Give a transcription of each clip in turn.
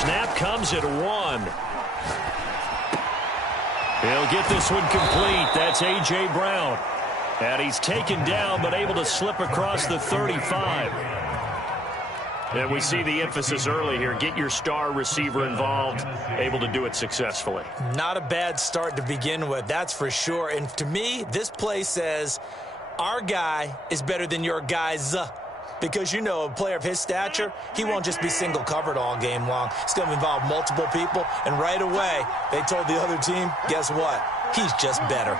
snap comes at 1. He'll get this one complete. That's A.J. Brown. And he's taken down but able to slip across the 35. And we see the emphasis early here. Get your star receiver involved, able to do it successfully. Not a bad start to begin with, that's for sure. And to me, this play says our guy is better than your guys. Because, you know, a player of his stature, he won't just be single covered all game long. It's going to involve multiple people. And right away, they told the other team, guess what? He's just better.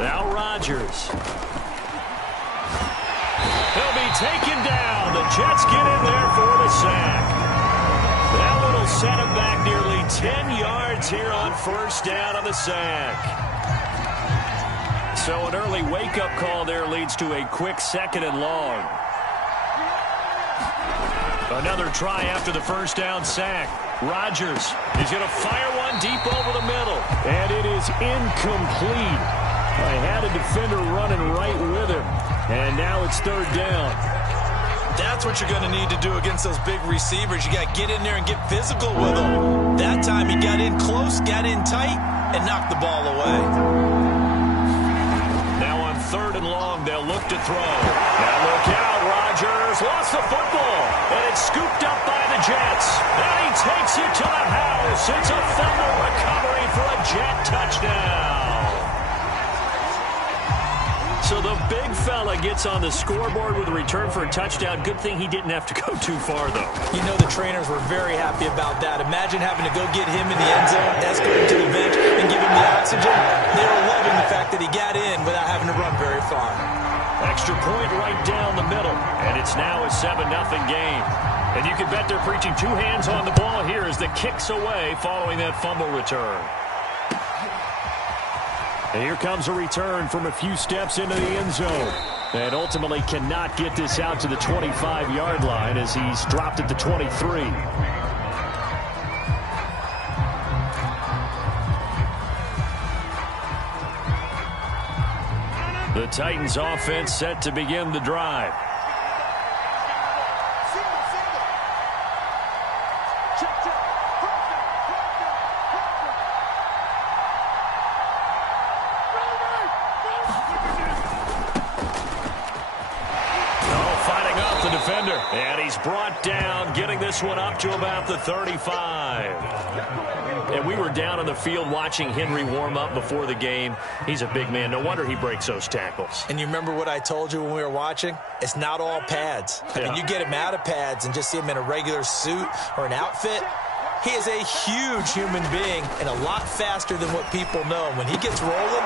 Now Rodgers. He'll be taken down. The Jets get in there for the sack. That one will set him back nearly 10 yards here on first down on the sack. So an early wake-up call there leads to a quick 2nd and long. Another try after the first down sack. Rodgers is going to fire one deep over the middle. And it is incomplete. I had a defender running right with him. And now it's 3rd down. That's what you're going to need to do against those big receivers. You got to get in there and get physical with them. That time he got in close, got in tight, and knocked the ball away. Now on 3rd and long, they'll look to throw. Now look out, Rodgers lost the football, and it's scooped up by the Jets. And he takes it to the house. It's a fumble recovery for a Jet touchdown. So the big fella gets on the scoreboard with a return for a touchdown. Good thing he didn't have to go too far, though. You know the trainers were very happy about that. Imagine having to go get him in the end zone, escort him to the bench, and give him the oxygen. They were loving the fact that he got in without having to run very far. Extra point right down the middle, and it's now a 7-0 game. And you can bet they're preaching 2 hands on the ball here as the kick's away following that fumble return. And here comes a return from a few steps into the end zone. And ultimately cannot get this out to the 25-yard line as he's dropped at the 23. The Titans offense set to begin the drive. And he's brought down, getting this one up to about the 35. And we were down on the field watching Henry warm up before the game. He's a big man. No wonder he breaks those tackles. And you remember what I told you when we were watching? It's not all pads. I mean, you get him out of pads and just see him in a regular suit or an outfit. He is a huge human being and a lot faster than what people know. When he gets rolling,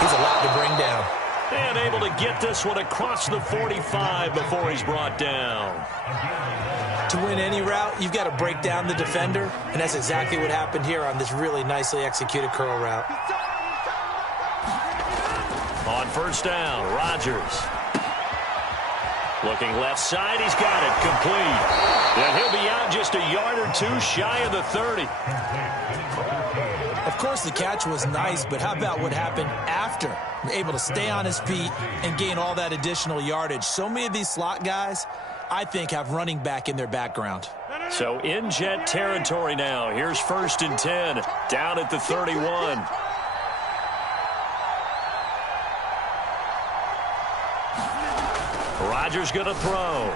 he's a lot to bring down. And able to get this one across the 45 before he's brought down. To win any route, you've got to break down the defender, and that's exactly what happened here on this really nicely executed curl route. On first down, Rodgers. Looking left side, he's got it complete. And he'll be out just a yard or 2 shy of the 30. Of course, the catch was nice, but how about what happened after? Able to stay on his feet and gain all that additional yardage. So many of these slot guys, I think, have running back in their background. So in Jet territory now. Here's 1st and 10, down at the 31. Rodgers going to throw.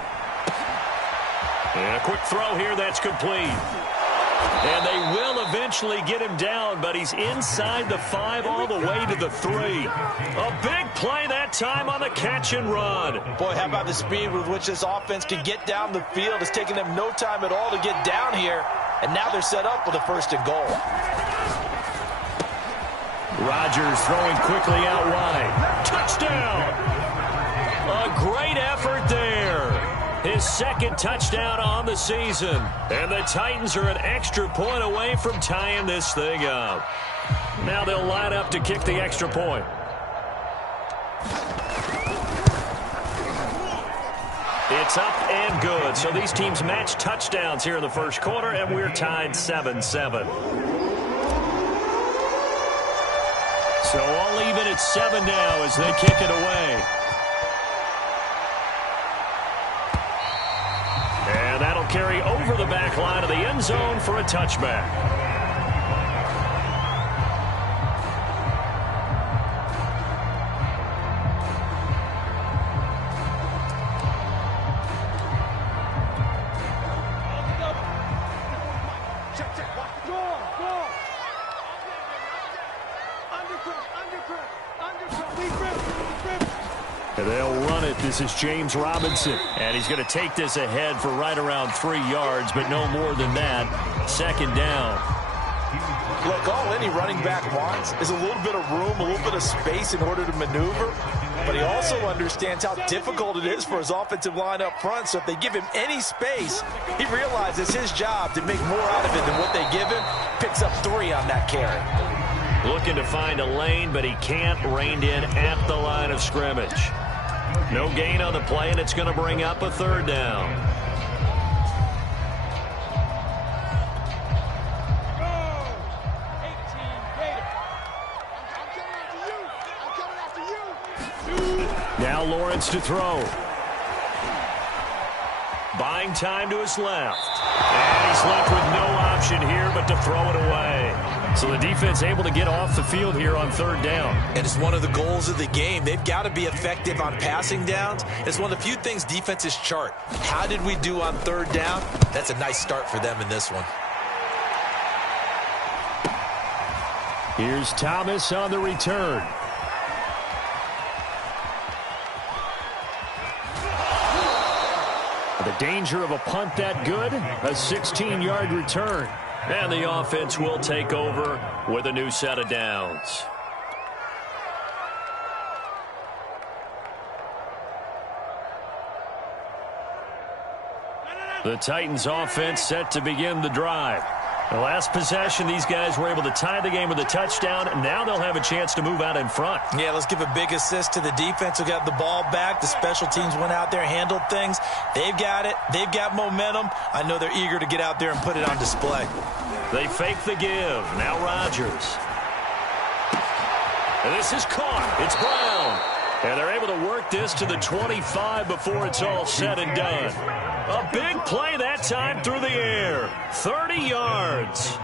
And a quick throw here that's complete. And they will eventually get him down, but he's inside the 5 all the way to the 3. A big play that time on the catch and run. Boy, how about the speed with which this offense can get down the field? It's taken them no time at all to get down here, and now they're set up with a 1st and goal. Rodgers throwing quickly out wide. Touchdown! A great effort there. His 2nd touchdown on the season. And the Titans are an extra point away from tying this thing up. Now they'll line up to kick the extra point. It's up and good. So these teams match touchdowns here in the 1st quarter, and we're tied 7-7. So I'll leave it at 7 now as they kick it away. And that'll carry over the back line of the end zone for a touchback. And they'll run it. This is James Robinson. And he's going to take this ahead for right around 3 yards, but no more than that. 2nd down. Look, all any running back wants is a little bit of room, a little bit of space in order to maneuver. But he also understands how difficult it is for his offensive line up front. So if they give him any space, he realizes his job to make more out of it than what they give him. Picks up 3 on that carry. Looking to find a lane, but he can't. Reined in at the line of scrimmage. No gain on the play, and it's going to bring up a 3rd down. Now Lawrence to throw. Buying time to his left. And he's left with no option here but to throw it away. So the defense able to get off the field here on 3rd down. And it's one of the goals of the game. They've got to be effective on passing downs. It's one of the few things defenses chart. How did we do on 3rd down? That's a nice start for them in this one. Here's Thomas on the return. The danger of a punt that good, a 16-yard return. And the offense will take over with a new set of downs. The Titans offense set to begin the drive. The last possession, these guys were able to tie the game with a touchdown, and now they'll have a chance to move out in front. Yeah, let's give a big assist to the defense who got the ball back. The special teams went out there, handled things. They've got it. They've got momentum. I know they're eager to get out there and put it on display. They fake the give. Now Rodgers. And this is caught. It's Brown. And they're able to work this to the 25 before it's all said and done. A big play that time through the air. 30 yards.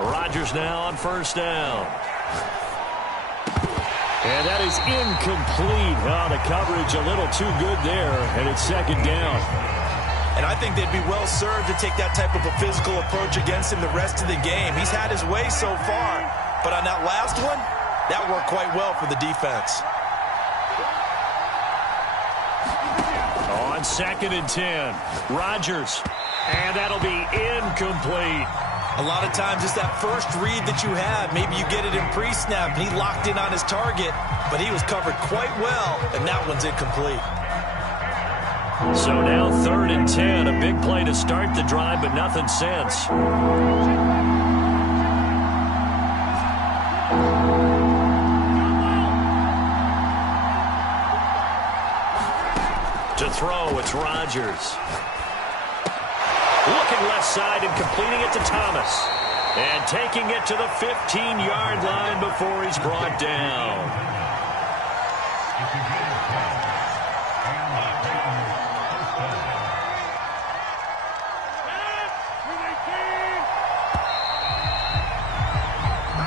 Rodgers now on 1st down. And that is incomplete. Oh, the coverage a little too good there, and it's 2nd down. And I think they'd be well served to take that type of a physical approach against him the rest of the game. He's had his way so far, but on that last one, that worked quite well for the defense. On 2nd and 10, Rodgers, and that'll be incomplete. A lot of times it's that first read that you have. Maybe you get it in pre-snap, and he locked in on his target, but he was covered quite well, and that one's incomplete. So now 3rd and 10, a big play to start the drive, but nothing since. To throw, it's Rodgers. Looking left side and completing it to Thomas. And taking it to the 15-yard line before he's brought down.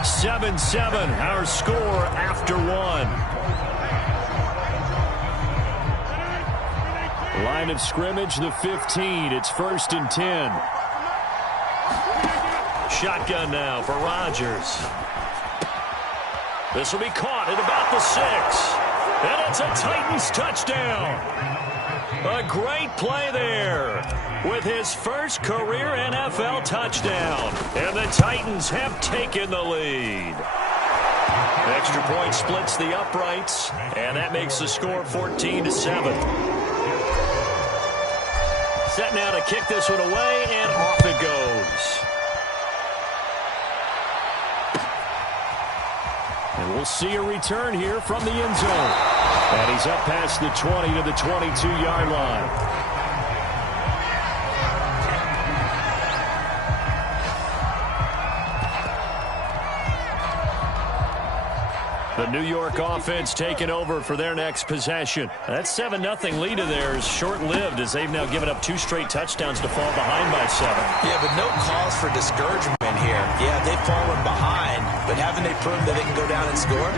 (7-7) our score after 1. Line of scrimmage, the 15. It's 1st and 10. Shotgun now for Rodgers. This will be caught at about the 6. And it's a Titans touchdown. A great play there with his first career NFL touchdown. And the Titans have taken the lead. Extra point splits the uprights, and that makes the score 14-7. set now to kick this one away, and off it goes. And we'll see a return here from the end zone. And he's up past the 20 to the 22-yard line. The New York offense taking over for their next possession. That 7-0 lead of theirs short-lived as they've now given up 2 straight touchdowns to fall behind by 7. Yeah, but no cause for discouragement here. Yeah, they've fallen behind, but haven't they proven that they can go down and score?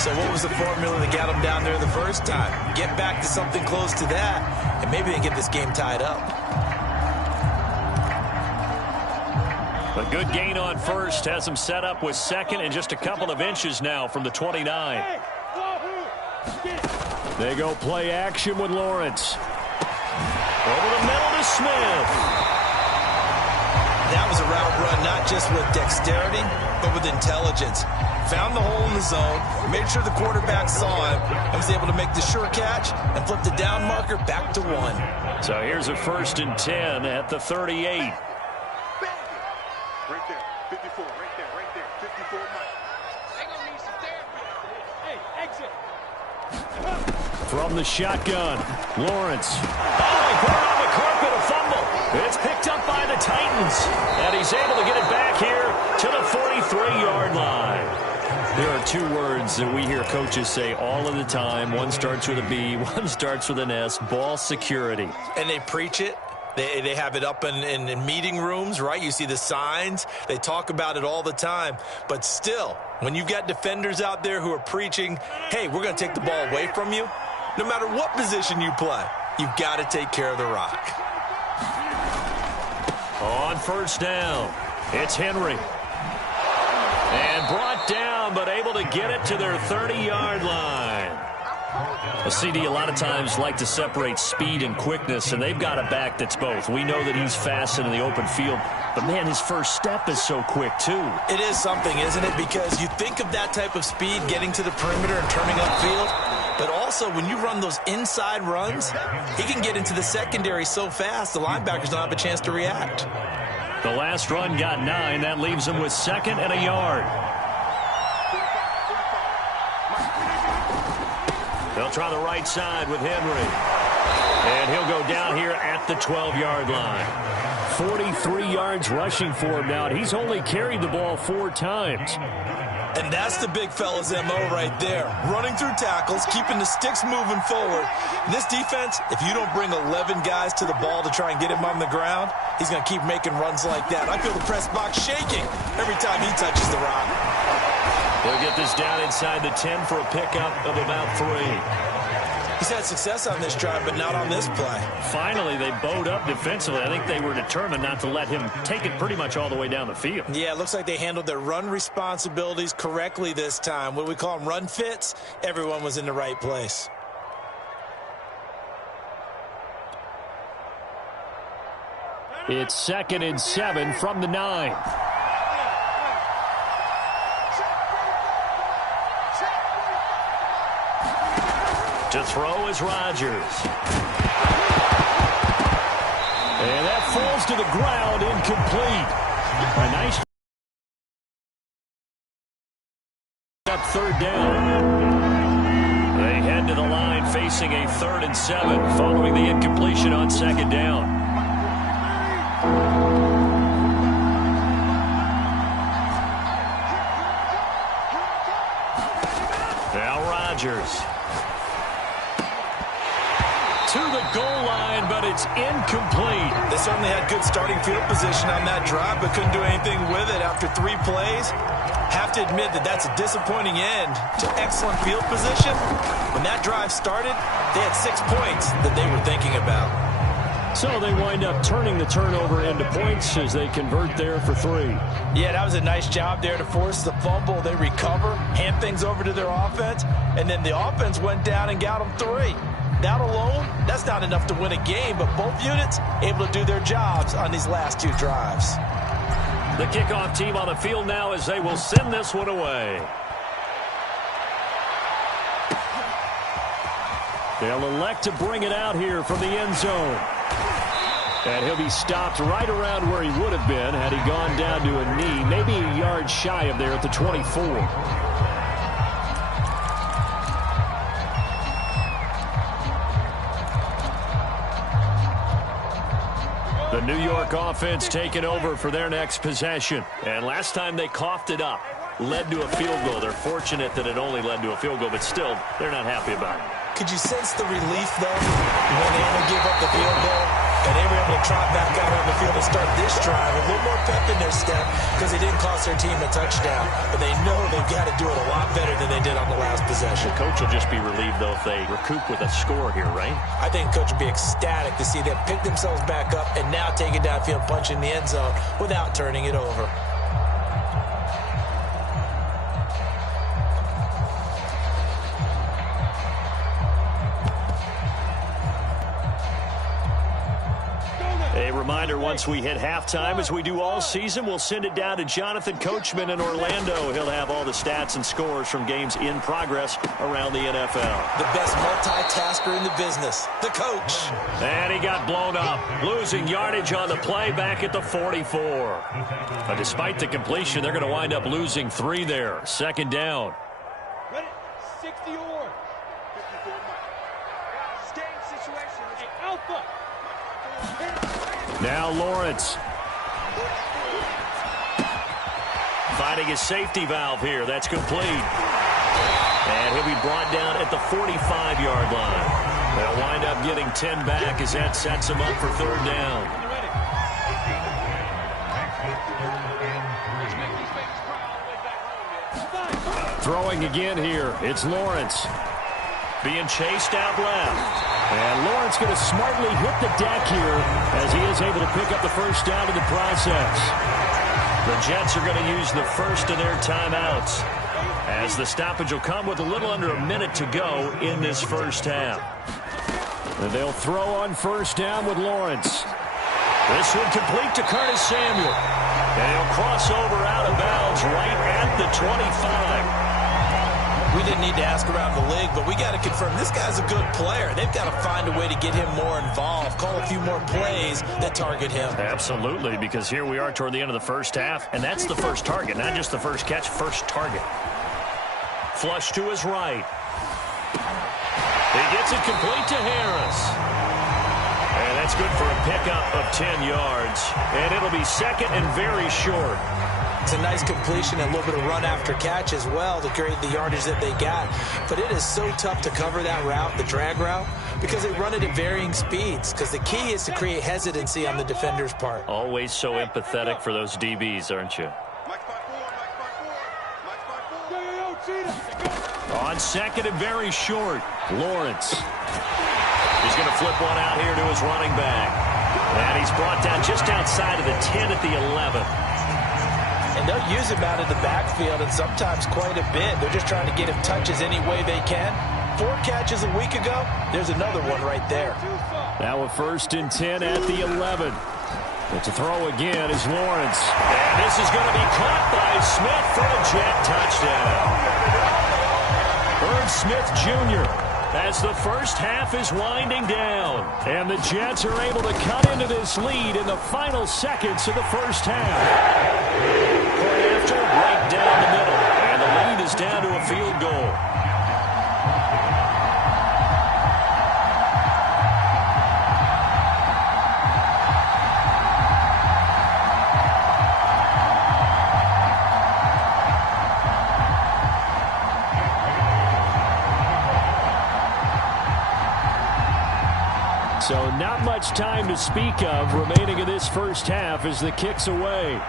So what was the formula that got them down there the first time? Get back to something close to that, and maybe they get this game tied up. A good gain on first has them set up with second and just a couple of inches now from the 29. They go play action with Lawrence. Over the middle to Smith. That was a route run, not just with dexterity, but with intelligence. Found the hole in the zone, made sure the quarterback saw him, and was able to make the sure catch and flip the down marker back to 1. So here's a 1st and 10 at the 38. Right there, 54, right there, 54 Mike. They gonna need some therapy. Hey, exit. From the shotgun, Lawrence. Oh, he put it on the carpet, a fumble. It's picked up by the Titans. And he's able to get it back here to the 43-yard line. There are 2 words that we hear coaches say all of the time. One starts with a B, one starts with an S, ball security. And they preach it. They have it up in meeting rooms, right? You see the signs. They talk about it all the time. But still, when you've got defenders out there who are preaching, hey, we're going to take the ball away from you, no matter what position you play, you've got to take care of the rock. On 1st down, it's Henry. And brought down, but able to get it to their 30-yard line. A CD a lot of times like to separate speed and quickness, and they've got a back that's both. We know that he's fast in the open field, but, man, his first step is so quick, too. It is something, isn't it? Because you think of that type of speed getting to the perimeter and turning upfield, but also when you run those inside runs, he can get into the secondary so fast the linebackers don't have a chance to react. The last run got 9. That leaves him with 2nd and a yard. They'll try the right side with Henry. And he'll go down here at the 12-yard line. 43 yards rushing for him now. He's only carried the ball 4 times. And that's the big fella's MO right there. Running through tackles, keeping the sticks moving forward. In this defense, if you don't bring 11 guys to the ball to try and get him on the ground, he's going to keep making runs like that. I feel the press box shaking every time he touches the rock. They'll get this down inside the 10 for a pickup of about 3. He's had success on this drive, but not on this play. Finally, they bowed up defensively. I think they were determined not to let him take it pretty much all the way down the field. Yeah, it looks like they handled their run responsibilities correctly this time. What do we call them, run fits? Everyone was in the right place. It's 2nd and 7 from the 9. To throw is Rodgers. And that falls to the ground, incomplete. A nice up 3rd down. They head to the line facing a 3rd and 7 following the incompletion on 2nd down. Now Rodgers. To the goal line, but it's incomplete. They certainly had good starting field position on that drive, but couldn't do anything with it after 3 plays. Have to admit that that's a disappointing end to excellent field position. When that drive started, they had 6 points that they were thinking about. So they wind up turning the turnover into points as they convert there for 3. Yeah, that was a nice job there to force the fumble. They recover, hand things over to their offense, and then the offense went down and got them 3. That alone, that's not enough to win a game, but both units able to do their jobs on these last 2 drives. The kickoff team on the field now as they will send this one away. They'll elect to bring it out here from the end zone. And he'll be stopped right around where he would have been had he gone down to a knee, maybe a yard shy of there at the 24. The New York offense taking over for their next possession. And last time they coughed it up, led to a field goal. They're fortunate that it only led to a field goal, but still, they're not happy about it. Could you sense the relief, though, when they only give up the field goal? And they were able to trot back out on the field and start this drive. A little more pep in their step because they didn't cost their team a touchdown. But they know they've got to do it a lot better than they did on the last possession. The coach will just be relieved, though, if they recoup with a score here, right? I think coach will be ecstatic to see them pick themselves back up and now take it downfield, punch in the end zone without turning it over. A reminder, once we hit halftime, as we do all season, we'll send it down to Jonathan Coachman in Orlando. He'll have all the stats and scores from games in progress around the NFL. The best multitasker in the business, the coach. And he got blown up, losing yardage on the play back at the 44. But despite the completion, they're going to wind up losing 3 there. Second down. Ready? 60 or 54 miles. Game situation. Hey, Alpha. Now Lawrence. Finding his safety valve here. That's complete. And he'll be brought down at the 45-yard line. They'll wind up getting 10 back as that sets him up for third down. Throwing again here. It's Lawrence. Being chased out left. And Lawrence going to smartly hit the deck here as he is able to pick up the first down in the process. The Jets are going to use the first of their timeouts as the stoppage will come with a little under a minute to go in this first half. And they'll throw on first down with Lawrence. This one complete to Curtis Samuel. And he'll cross over out of bounds right at the 25. We didn't need to ask around the league, but we got to confirm this guy's a good player. They've got to find a way to get him more involved, call a few more plays that target him. Absolutely, because here we are toward the end of the first half, and that's the first target, not just the first catch, first target. Flush to his right. He gets it complete to Harris. And that's good for a pickup of 10 yards. And it'll be second and very short. It's a nice completion and a little bit of run after catch as well to create the yardage that they got. But it is so tough to cover that route, the drag route, because they run it at varying speeds. Because the key is to create hesitancy on the defender's part. Always so empathetic for those DBs, aren't you? On second and very short, Lawrence. He's going to flip one out here to his running back. And he's brought down just outside of the 10 at the 11. And they'll use him out of the backfield, and sometimes quite a bit. They're just trying to get him touches any way they can. 4 catches a week ago, there's another one right there. Now a first and 10 at the 11. But to throw again is Lawrence. And this is going to be caught by Smith for a Jet touchdown. Herb Smith Jr. as the first half is winding down. And the Jets are able to cut into this lead in the final seconds of the first half. Right after, right down the middle. And the lead is down to a field goal. So not much time to speak of remaining in this first half as the kick's away.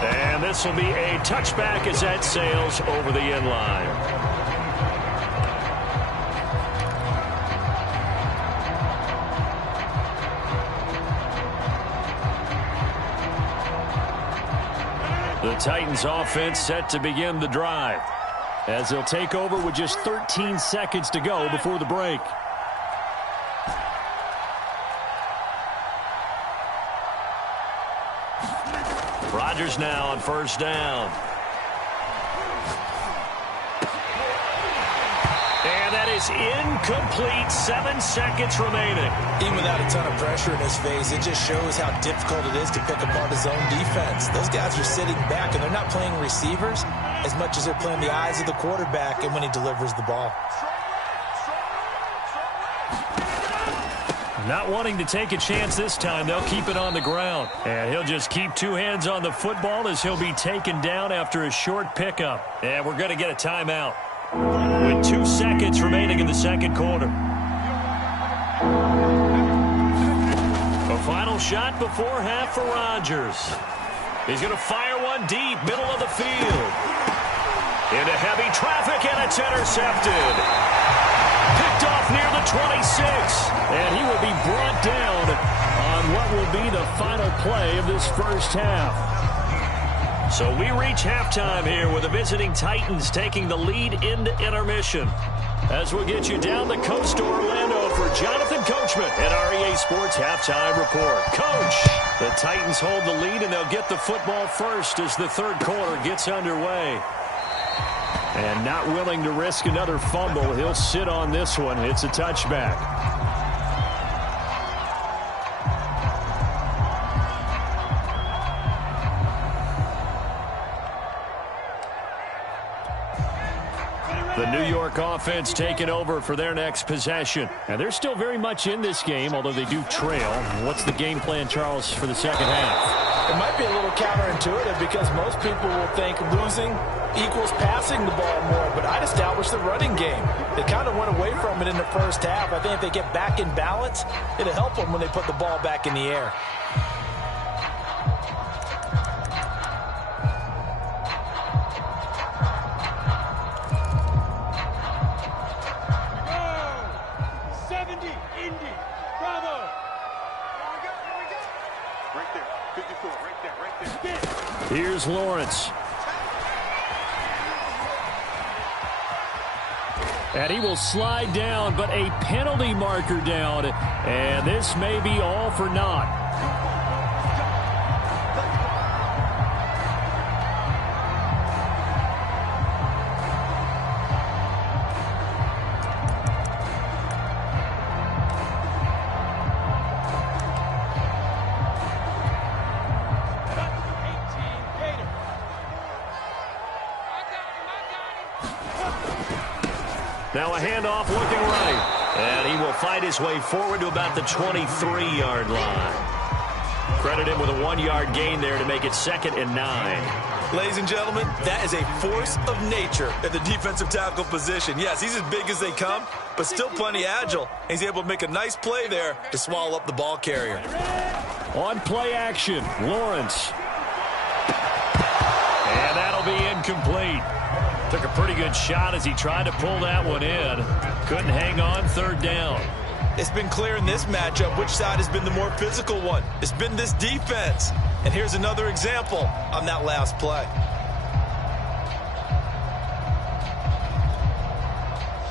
And this will be a touchback as that sails over the end line. The Titans offense set to begin the drive as they'll take over with just 13 seconds to go before the break. Rodgers now on first down. And that is incomplete. 7 seconds remaining. Even without a ton of pressure in his face, it just shows how difficult it is to pick apart his own defense. Those guys are sitting back, and they're not playing receivers as much as they're playing the eyes of the quarterback and when he delivers the ball. Not wanting to take a chance this time, they'll keep it on the ground. And he'll just keep 2 hands on the football as he'll be taken down after a short pickup. And we're going to get a timeout with 2 seconds remaining in the second quarter. A final shot before half for Rodgers. He's going to fire one deep, middle of the field. Into heavy traffic, and it's intercepted. Picked off near the 26, and he will be brought down on what will be the final play of this first half. So we reach halftime here with the visiting Titans taking the lead into intermission. As we'll get you down the coast to Orlando for Jonathan Coachman at REA Sports Halftime Report. Coach, the Titans hold the lead, and they'll get the football first as the third quarter gets underway. And not willing to risk another fumble, he'll sit on this one. It's a touchback. The New York offense taking over for their next possession. And they're still very much in this game, although they do trail. What's the game plan, Charles, for the second half? It might be a little counterintuitive because most people will think losing equals passing the ball more, but I'd establish the running game. They kind of went away from it in the first half. I think if they get back in balance, it'll help them when they put the ball back in the air. Here's Lawrence. And he will slide down, but a penalty marker down. And this may be all for naught. Now a handoff looking right. And he will fight his way forward to about the 23-yard line. Credit him with a 1-yard gain there to make it 2nd and 9. Ladies and gentlemen, that is a force of nature at the defensive tackle position. Yes, he's as big as they come, but still plenty agile. He's able to make a nice play there to swallow up the ball carrier. On play action, Lawrence. And that'll be incomplete. Took a pretty good shot as he tried to pull that one in. Couldn't hang on, 3rd down. It's been clear in this matchup which side has been the more physical one. It's been this defense. And here's another example on that last play.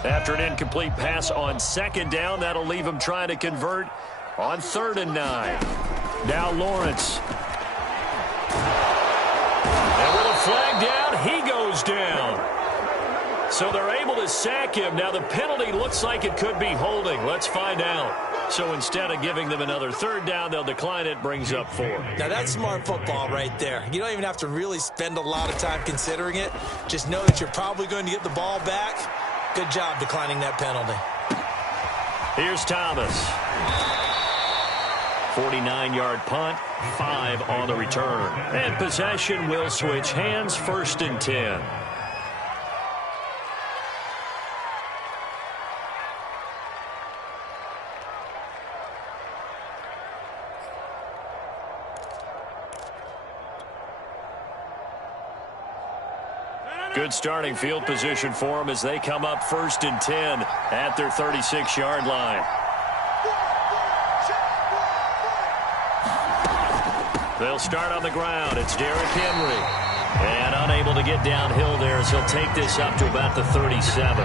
After an incomplete pass on 2nd down, that'll leave him trying to convert on 3rd and 9. Now Lawrence. And with a flag down, he goes down. So they're able to sack him. Now the penalty looks like it could be holding. Let's find out. So instead of giving them another 3rd down, they'll decline it. Brings up 4. Now that's smart football right there. You don't even have to really spend a lot of time considering it. Just know that you're probably going to get the ball back. Good job declining that penalty. Here's Thomas. 49-yard punt, 5 on the return. And possession will switch hands, 1st and 10. Good starting field position for them as they come up 1st and 10 at their 36-yard line. They'll start on the ground. It's Derrick Henry. And unable to get downhill there as he'll take this up to about the 37.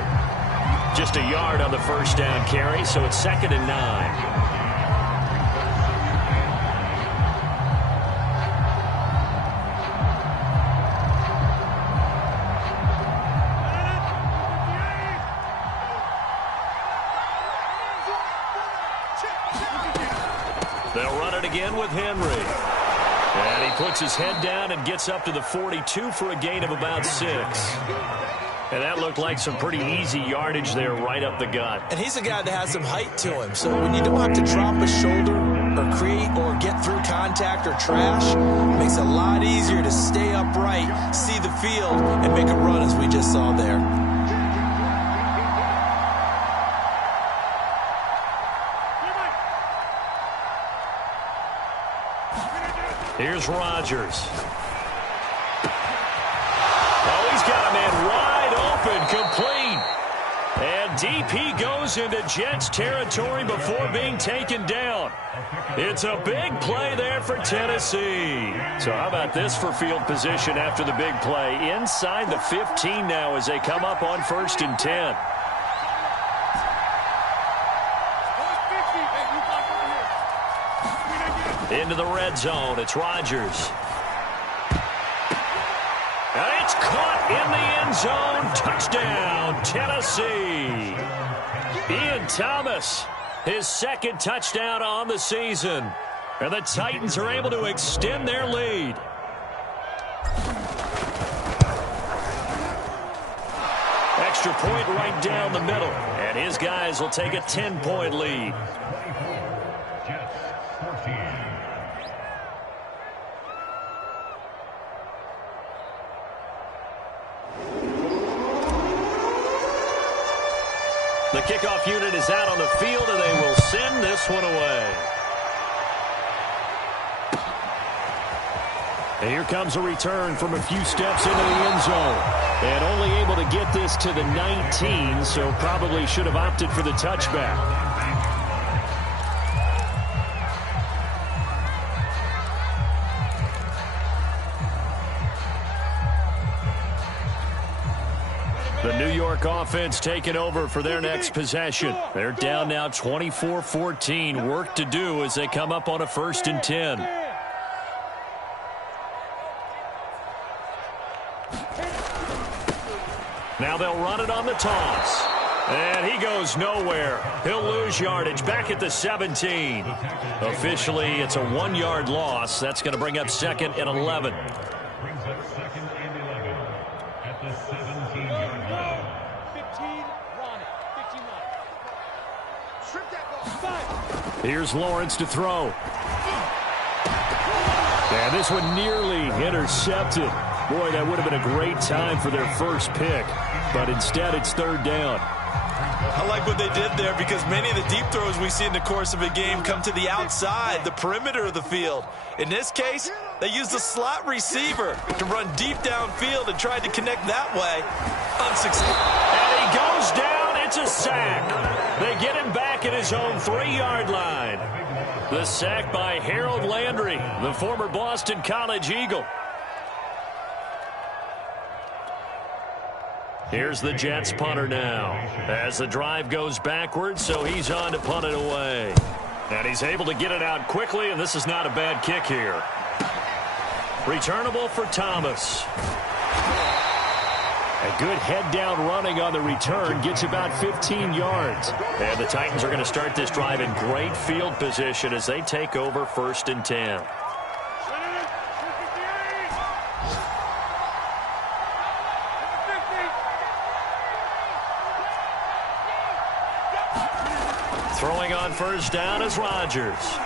Just a yard on the 1st down carry, so it's 2nd and 9. They'll run it again with Henry. And he puts his head down and gets up to the 42 for a gain of about 6. And that looked like some pretty easy yardage there right up the gut. And he's a guy that has some height to him. So when you don't have to drop a shoulder or create or get through contact or trash, it makes it a lot easier to stay upright, see the field, and make a run as we just saw there. Here's Rodgers. Oh, he's got a man wide open, complete. And deep he goes into Jets territory before being taken down. It's a big play there for Tennessee. So how about this for field position after the big play? Inside the 15 now as they come up on 1st and 10. Into the red zone. It's Rodgers. And it's caught in the end zone. Touchdown, Tennessee. Ian Thomas, his 2nd touchdown on the season. And the Titans are able to extend their lead. Extra point right down the middle. And his guys will take a 10-point lead. The kickoff unit is out on the field, and they will send this one away. And here comes a return from a few steps into the end zone. And only able to get this to the 19, so probably should have opted for the touchback. The New York offense taking over for their next possession. They're down now 24-14. Work to do as they come up on a 1st and 10. Now they'll run it on the toss. And he goes nowhere. He'll lose yardage back at the 17. Officially, it's a 1-yard loss. That's going to bring up 2nd and 11. Here's Lawrence to throw. And this one nearly intercepted. Boy, that would have been a great time for their first pick. But instead, it's 3rd down. I like what they did there because many of the deep throws we see in the course of a game come to the outside, the perimeter of the field. In this case, they used a slot receiver to run deep downfield and tried to connect that way. Unsuccessful. And he goes down. It's a sack. They get him back at his own 3-yard line. The sack by Harold Landry, the former Boston College Eagle. Here's the Jets punter now as the drive goes backwards, so he's on to punt it away. And he's able to get it out quickly, and this is not a bad kick here. Returnable for Thomas. A good head-down running on the return gets about 15 yards. And the Titans are going to start this drive in great field position as they take over 1st and 10. Throwing on 1st down is Rodgers.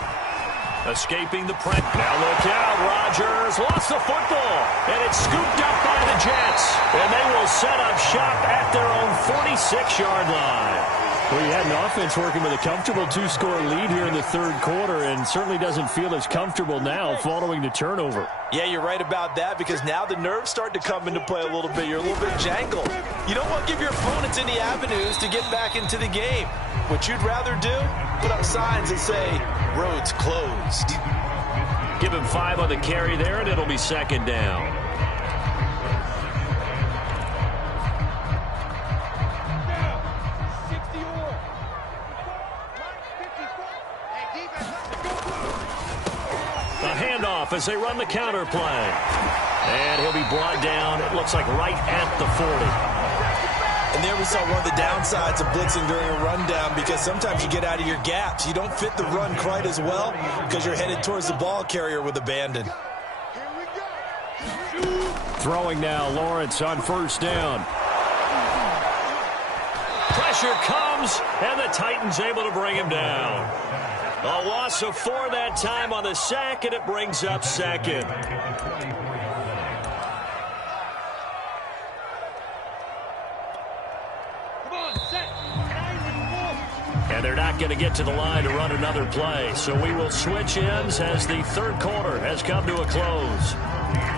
Escaping the press. Now look out. Rodgers lost the football. And it's scooped up by the Jets. And they will set up shop at their own 46-yard line. Well, you had an offense working with a comfortable 2-score lead here in the 3rd quarter and certainly doesn't feel as comfortable now following the turnover. Yeah, you're right about that because now the nerves start to come into play a little bit. You're a little bit jangled. You don't want to give your opponents any avenues to get back into the game. What you'd rather do, put up signs that say, roads closed. Give him 5 on the carry there, and it'll be 2nd down. A handoff as they run the counter play. And he'll be brought down, it looks like right at the 40. And there we saw one of the downsides of blitzing during a rundown, because sometimes you get out of your gaps. You don't fit the run quite as well because you're headed towards the ball carrier with abandon. Throwing now, Lawrence on first down. Pressure comes, and the Titans able to bring him down. A loss of 4 that time on the sack, and it brings up second. And they're not going to get to the line to run another play. So we will switch ends as the third quarter has come to a close.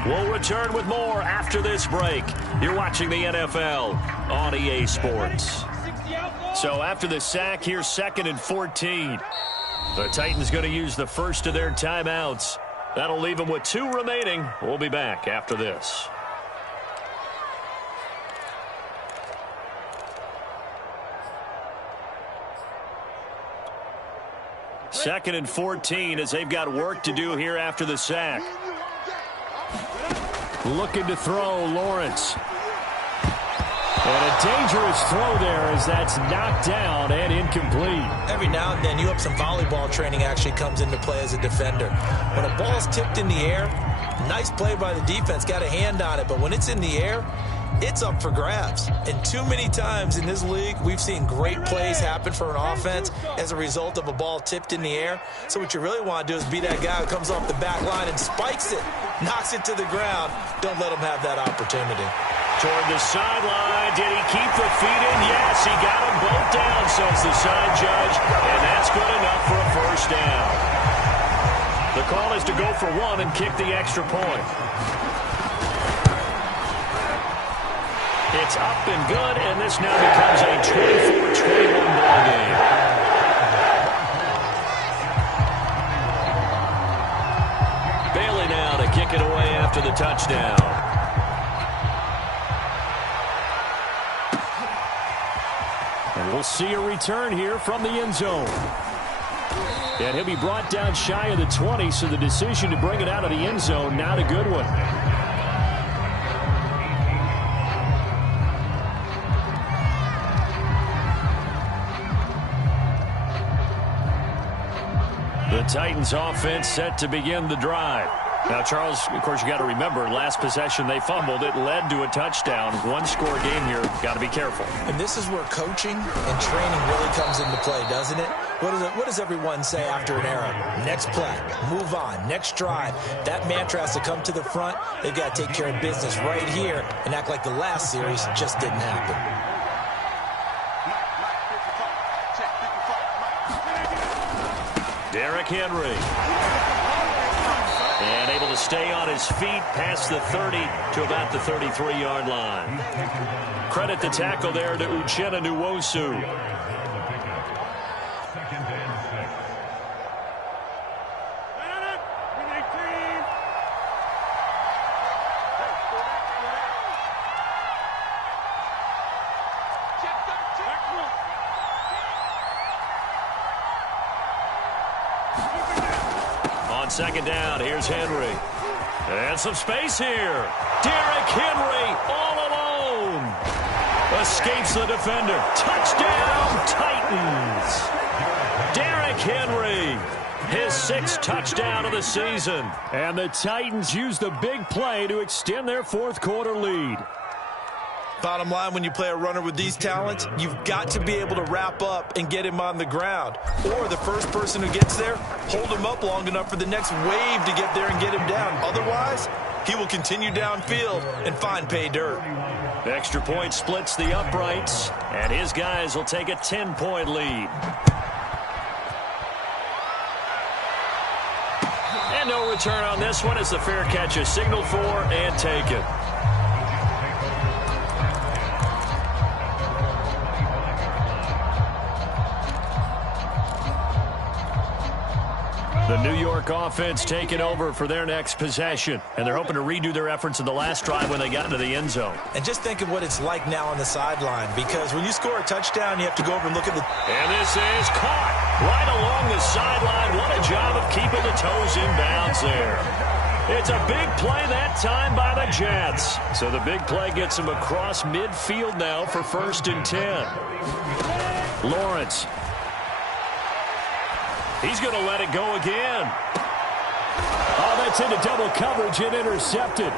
We'll return with more after this break. You're watching the NFL on EA Sports. So after the sack, here's 2nd and 14. The Titans going to use the first of their timeouts. That'll leave them with 2 remaining. We'll be back after this. Second and 14 as they've got work to do here after the sack. Looking to throw, Lawrence. And a dangerous throw there as that's knocked down and incomplete. Every now and then, you have some volleyball training actually comes into play as a defender. When a ball's tipped in the air, nice play by the defense, got a hand on it. But when it's in the air, it's up for grabs. And too many times in this league, we've seen great plays happen for an offense as a result of a ball tipped in the air. So what you really want to do is be that guy who comes off the back line and spikes it, knocks it to the ground. Don't let him have that opportunity. Toward the sideline. Did he keep the feet in? Yes, he got them both down, says the side judge. And that's good enough for a first down. The call is to go for 1 and kick the extra point. It's up and good, and this now becomes a 24-21 ball game. Bailey now to kick it away after the touchdown. And we'll see a return here from the end zone. And he'll be brought down shy of the 20, so the decision to bring it out of the end zone, not a good one. The Titans offense set to begin the drive. Now, Charles, of course, you got to remember, last possession they fumbled. It led to a touchdown. One-score game here. Got to be careful. And this is where coaching and training really comes into play, doesn't it? What does everyone say after an error? Next play, move on, next drive. That mantra has to come to the front. They've got to take care of business right here and act like the last series just didn't happen. Derrick Henry. And able to stay on his feet past the 30 to about the 33-yard line. Credit the tackle there to Uchenna Nwosu. On second down, here's Henry. And some space here. Derrick Henry all alone. Escapes the defender. Touchdown, Titans. Derrick Henry, his 6th touchdown of the season. And the Titans use the big play to extend their 4th quarter lead. Bottom line, when you play a runner with these talents, you've got to be able to wrap up and get him on the ground. Or the first person who gets there, hold him up long enough for the next wave to get there and get him down. Otherwise, he will continue downfield and find pay dirt. The extra point splits the uprights, and his guys will take a 10-point lead. And no return on this one as the fair catch is signaled for and taken. The New York offense taking over for their next possession. And they're hoping to redo their efforts in the last drive when they got into the end zone. And just think of what it's like now on the sideline, because when you score a touchdown, you have to go over and look at the... And this is caught right along the sideline. What a job of keeping the toes in bounds there. It's a big play that time by the Jets. So the big play gets him across midfield now for 1st and 10. Lawrence. He's going to let it go again. Oh, that's into double coverage and intercepted.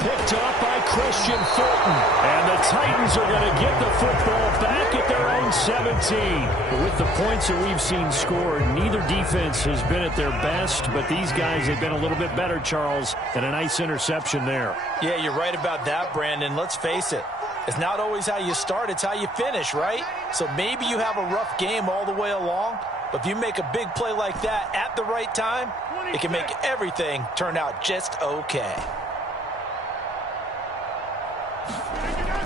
Picked up by Christian Fulton. And the Titans are going to get the football back at their own 17. With the points that we've seen scored, neither defense has been at their best, but these guys have been a little bit better, Charles, and a nice interception there. Yeah, you're right about that, Brandon. Let's face it. It's not always how you start, it's how you finish, right? So maybe you have a rough game all the way along, but if you make a big play like that at the right time, it can make everything turn out just okay.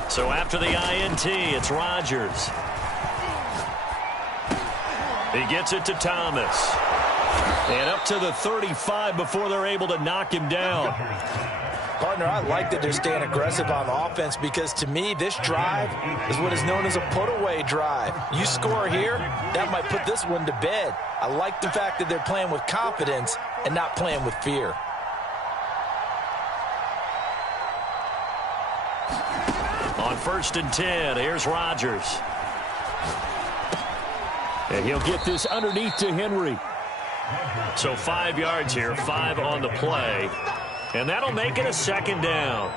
So after the INT, it's Rodgers. He gets it to Thomas. And up to the 35 before they're able to knock him down. Partner, I like that they're staying aggressive on offense because, to me, this drive is what is known as a put-away drive. You score here, that might put this one to bed. I like the fact that they're playing with confidence and not playing with fear. On 1st and 10, here's Rodgers. And he'll get this underneath to Henry. So 5 yards here, 5 on the play. And that'll make it a 2nd down.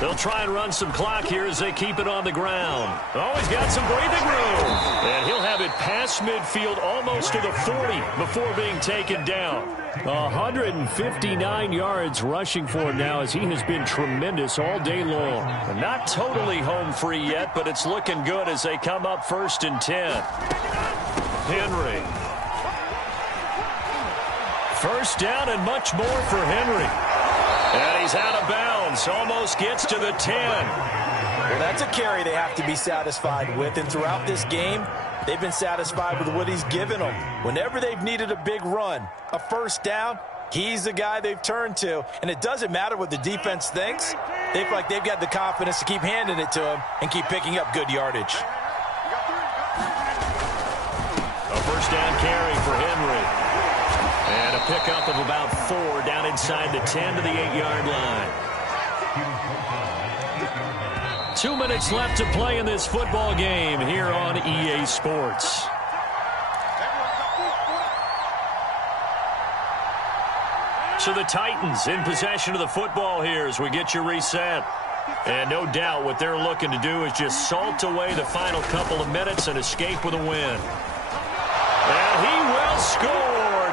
They'll try and run some clock here as they keep it on the ground. Oh, he's got some breathing room. And he'll have it past midfield almost to the 40 before being taken down. 159 yards rushing for him now as he has been tremendous all day long. Not totally home free yet, but it's looking good as they come up 1st and 10. Henry. 1st down and much more for Henry. And he's out of bounds. Almost gets to the 10. Well, that's a carry they have to be satisfied with. And throughout this game, they've been satisfied with what he's given them. Whenever they've needed a big run, a 1st down, he's the guy they've turned to. And it doesn't matter what the defense thinks. They feel like they've got the confidence to keep handing it to him and keep picking up good yardage. A 1st down carry for Henry. And a pickup of about 4 down inside the 10 to the 8-yard line. 2 minutes left to play in this football game here on EA Sports. So the Titans in possession of the football here as we get you reset. And no doubt what they're looking to do is just salt away the final couple of minutes and escape with a win. And he will score.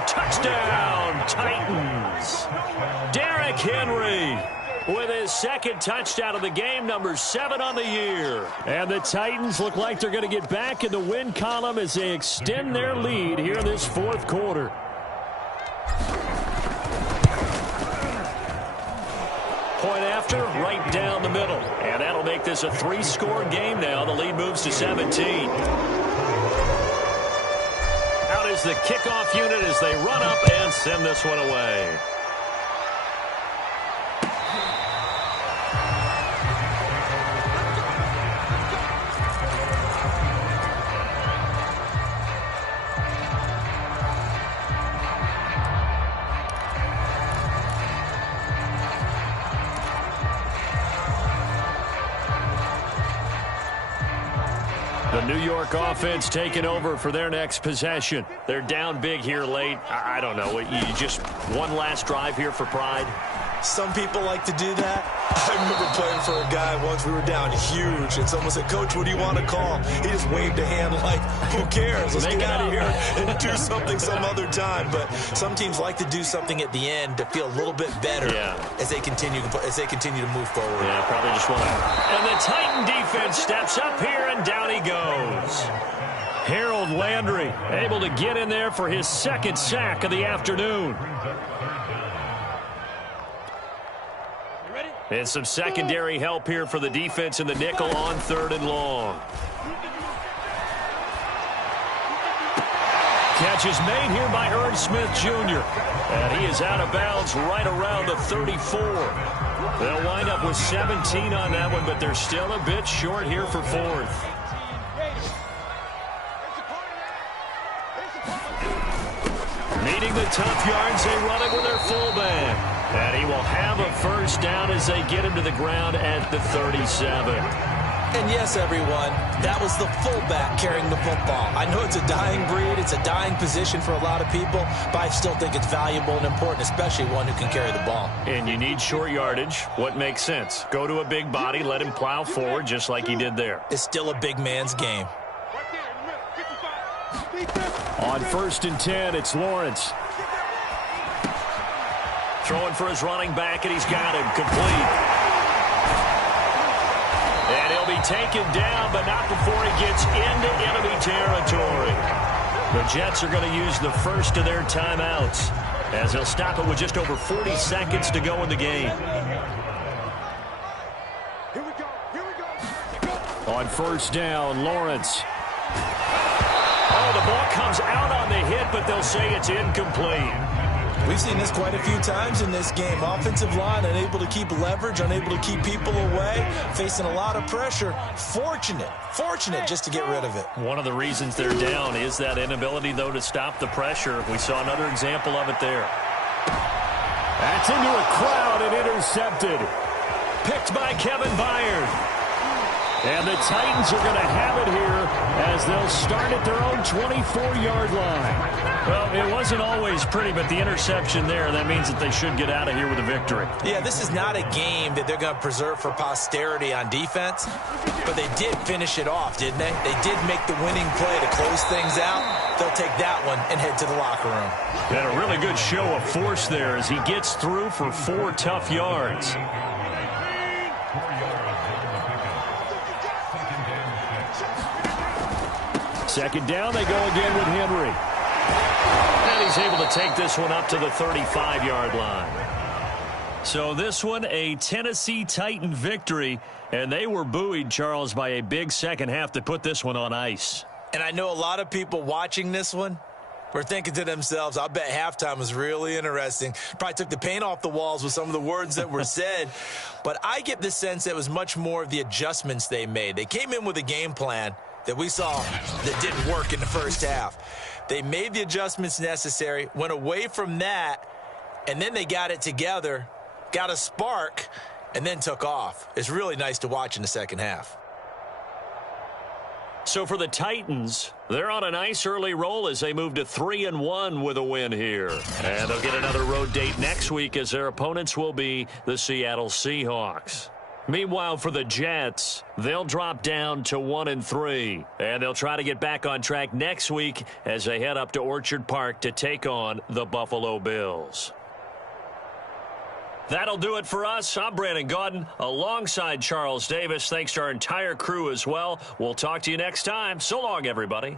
Touchdown, Titans. Derrick Henry with his 2nd touchdown of the game, number 7 on the year. And the Titans look like they're going to get back in the win column as they extend their lead here in this 4th quarter. Point after, right down the middle. And that'll make this a 3-score game now. The lead moves to 17. Out is the kickoff unit as they run up and send this one away. The New York offense taking over for their next possession. They're down big here late. I don't know. You just one last drive here for pride? Some people like to do that. I remember playing for a guy once. We were down huge, and someone said, "Coach, what do you want to call?" He just waved a hand like, "Who cares? Let's get out of here and do something some other time." But some teams like to do something at the end to feel a little bit better as they continue to move forward. Yeah, probably just want to. And the Titan defense steps up here, and down he goes. Harold Landry able to get in there for his 2nd sack of the afternoon. And some secondary help here for the defense in the nickel on 3rd and long. Catch is made here by Ernst Smith Jr. And he is out of bounds right around the 34. They'll wind up with 17 on that one, but they're still a bit short here for 4th. the tough yards, they run it with their fullback. And he will have a first down as they get him to the ground at the 37. And yes, everyone, that was the fullback carrying the football. I know it's a dying breed, it's a dying position for a lot of people, but I still think it's valuable and important, especially one who can carry the ball. And you need short yardage. What makes sense? Go to a big body, let him plow forward just like he did there. It's still a big man's game. On 1st and 10, it's Lawrence. Throwing for his running back, and he's got him complete. And he'll be taken down, but not before he gets into enemy territory. The Jets are going to use the first of their timeouts, as they'll stop it with just over 40 seconds to go in the game. On 1st down, Lawrence. Oh, the ball comes out on the hit, but they'll say it's incomplete. We've seen this quite a few times in this game. Offensive line unable to keep leverage, unable to keep people away, facing a lot of pressure. Fortunate just to get rid of it. One of the reasons they're down is that inability, though, to stop the pressure. We saw another example of it there. That's into a crowd and intercepted. Picked by Kevin Byard. And the Titans are going to have it here as they'll start at their own 24-yard line. Well, it wasn't always pretty, but the interception there, that means that they should get out of here with a victory. Yeah, this is not a game that they're going to preserve for posterity on defense, but they did finish it off, didn't they? They did make the winning play to close things out. They'll take that one and head to the locker room. And a really good show of force there as he gets through for 4 tough yards. Second down, they go again with Henry. And he's able to take this one up to the 35-yard line. So this one, a Tennessee Titan victory, and they were buoyed, Charles, by a big second half to put this one on ice. And I know a lot of people watching this one were thinking to themselves, I bet halftime was really interesting. Probably took the paint off the walls with some of the words that were said. But I get the sense that it was much more of the adjustments they made. They came in with a game plan that we saw that didn't work in the first half. They made the adjustments necessary, went away from that, and then they got it together, got a spark, and then took off. It's really nice to watch in the second half. So for the Titans, they're on a nice early roll as they move to 3-1 with a win here. And they'll get another road date next week as their opponents will be the Seattle Seahawks. Meanwhile, for the Jets, they'll drop down to 1-3. And they'll try to get back on track next week as they head up to Orchard Park to take on the Buffalo Bills. That'll do it for us. I'm Brandon Gaudin alongside Charles Davis. Thanks to our entire crew as well. We'll talk to you next time. So long, everybody.